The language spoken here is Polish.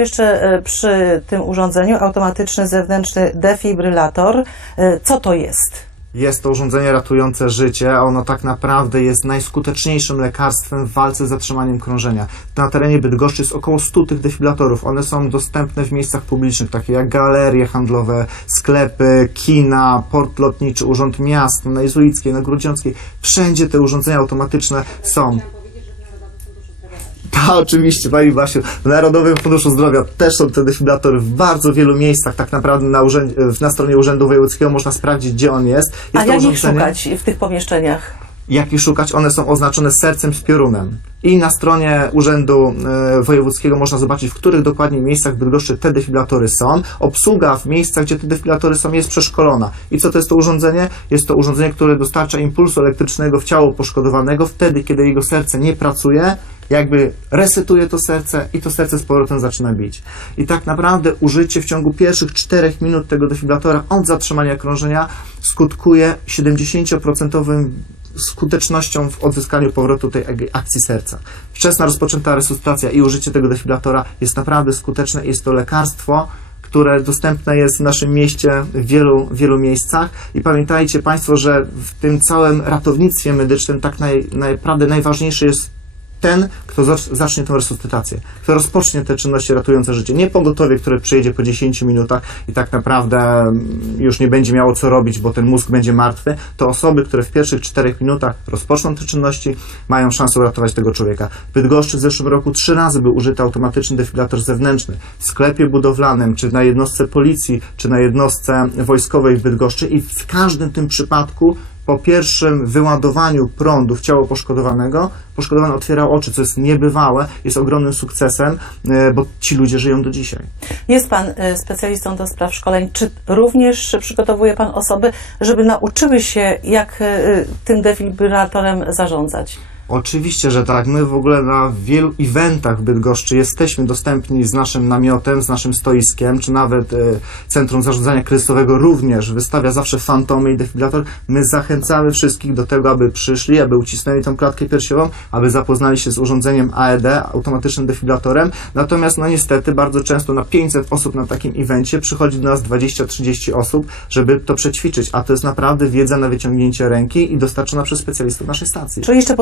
Jeszcze e, przy tym urządzeniu automatyczny zewnętrzny defibrylator. E, Co to jest? Jest to urządzenie ratujące życie, a ono tak naprawdę jest najskuteczniejszym lekarstwem w walce z zatrzymaniem krążenia. Na terenie Bydgoszczy jest około 100 tych defibrylatorów. One są dostępne w miejscach publicznych, takie jak galerie handlowe, sklepy, kina, port lotniczy, urząd miast, na Jezuickiej, na Grudziąckiej. Wszędzie te urządzenia automatyczne są. Oczywiście, Pani Basiu. W Narodowym Funduszu Zdrowia też są te defibrylatory w bardzo wielu miejscach. Tak naprawdę na, urzędzie, na stronie Urzędu Wojewódzkiego można sprawdzić, gdzie on jest. jest A jak ich szukać w tych pomieszczeniach? Jak ich szukać, one są oznaczone sercem z piorunem. I na stronie Urzędu e, Wojewódzkiego można zobaczyć, w których dokładnie miejscach w Bydgoszczy te defibrylatory są. Obsługa w miejscach, gdzie te defibrylatory są, jest przeszkolona. I co to jest to urządzenie? Jest to urządzenie, które dostarcza impulsu elektrycznego w ciało poszkodowanego wtedy, kiedy jego serce nie pracuje, jakby resetuje to serce i to serce z powrotem zaczyna bić. I tak naprawdę użycie w ciągu pierwszych 4 minut tego defibrylatora od zatrzymania krążenia skutkuje 70% skutecznością w odzyskaniu powrotu tej akcji serca. Wczesna rozpoczęta resuscytacja i użycie tego defibrylatora jest naprawdę skuteczne jest to lekarstwo, które dostępne jest w naszym mieście w wielu, wielu miejscach. I pamiętajcie Państwo, że w tym całym ratownictwie medycznym tak naj, naprawdę najważniejszy jest ten, kto zacz- zacznie tę resuscytację, kto rozpocznie te czynności ratujące życie. Nie pogotowie, które przyjedzie po 10 minutach i tak naprawdę mm, już nie będzie miało co robić, bo ten mózg będzie martwy. To osoby, które w pierwszych 4 minutach rozpoczną te czynności, mają szansę uratować tego człowieka. W Bydgoszczy w zeszłym roku trzy razy był użyty automatyczny defibrylator zewnętrzny w sklepie budowlanym, czy na jednostce policji, czy na jednostce wojskowej w Bydgoszczy i w każdym tym przypadku po pierwszym wyładowaniu prądu w ciało poszkodowanego, poszkodowany otwierał oczy, co jest niebywałe, jest ogromnym sukcesem, e, bo ci ludzie żyją do dzisiaj. Jest Pan e, specjalistą do spraw szkoleń. Czy również przygotowuje Pan osoby, żeby nauczyły się, jak e, tym defibrylatorem zarządzać? Oczywiście, że tak. My w ogóle na wielu eventach w Bydgoszczy jesteśmy dostępni z naszym namiotem, z naszym stoiskiem, czy nawet e, Centrum Zarządzania Kryzysowego również wystawia zawsze fantomy i defibrylator. My zachęcamy wszystkich do tego, aby przyszli, aby ucisnęli tą klatkę piersiową, aby zapoznali się z urządzeniem AED, automatycznym defibrylatorem. Natomiast, no niestety, bardzo często na 500 osób na takim evencie przychodzi do nas 20-30 osób, żeby to przećwiczyć, a to jest naprawdę wiedza na wyciągnięcie ręki i dostarczona przez specjalistów naszej stacji. Czy jeszcze